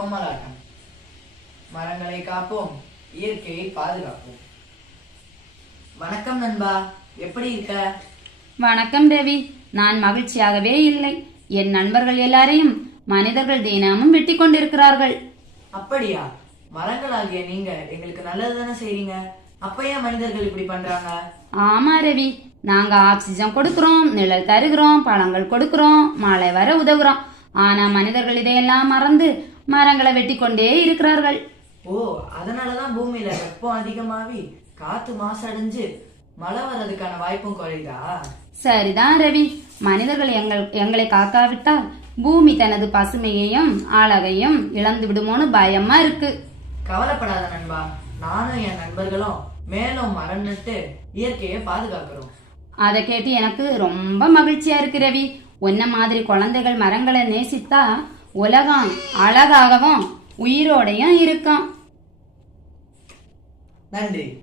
பொம்மலாட்டம் மரங்களை காப்போம் இயற்கையை பாதுகாப்போம். வணக்கம் நண்பா எப்படி இருக்க? வணக்கம் ரவி நான் மகிழ்ச்சியாகவே இல்லை. என் நண்பர்கள் எல்லாரையும் மனிதர்கள் தினமும் வெட்டி கொண்டிருக்கிறார்கள். அப்படியா? மரங்களாகிய நீங்க எங்களுக்கு நல்லது தானே செய்றீங்க? அப்ப ஏன் மனிதர்கள் இப்படி பண்றாங்க? ஆமா ரவி நாங்க ஆக்சிஜன் கொடுக்கிறோம் நிழல் தருகிறோம் பழங்கள் கொடுக்கிறோம் மழை வர உதவுறோம் ஆனா மனிதர்கள் இதையெல்லாம் மறந்து மரங்களை வெட்டி கொண்டே இருக்கிறார்கள். ஓ அதனாலதான் பூமியில வெப்பம் அதிகமாகி காத்து மாசடைஞ்சு மழை வர்றதுக்கான வாய்ப்பும் குறையுதா? சரிதான் ரவி. மனிதர்கள் எங்கள் எங்களை காக்காவிட்டால் பூமி தனது பசுமையையும் அழகையும் இழந்து விடுமோன்னு பயமா இருக்கு. கவலைப்படாத நண்பா நானும் என் நண்பர்களும் மேலும் மரம் நட்டு இயற்கையை பாதுகாக்கிறோம். அதை கேட்டு எனக்கு ரொம்ப மகிழ்ச்சியா இருக்கு ரவி. உன்ன மாதிரி குழந்தைகள் மரங்களை நேசித்தா உலகம் அழகாகவும் உயிரோடையும் இருக்கும் நன்றி.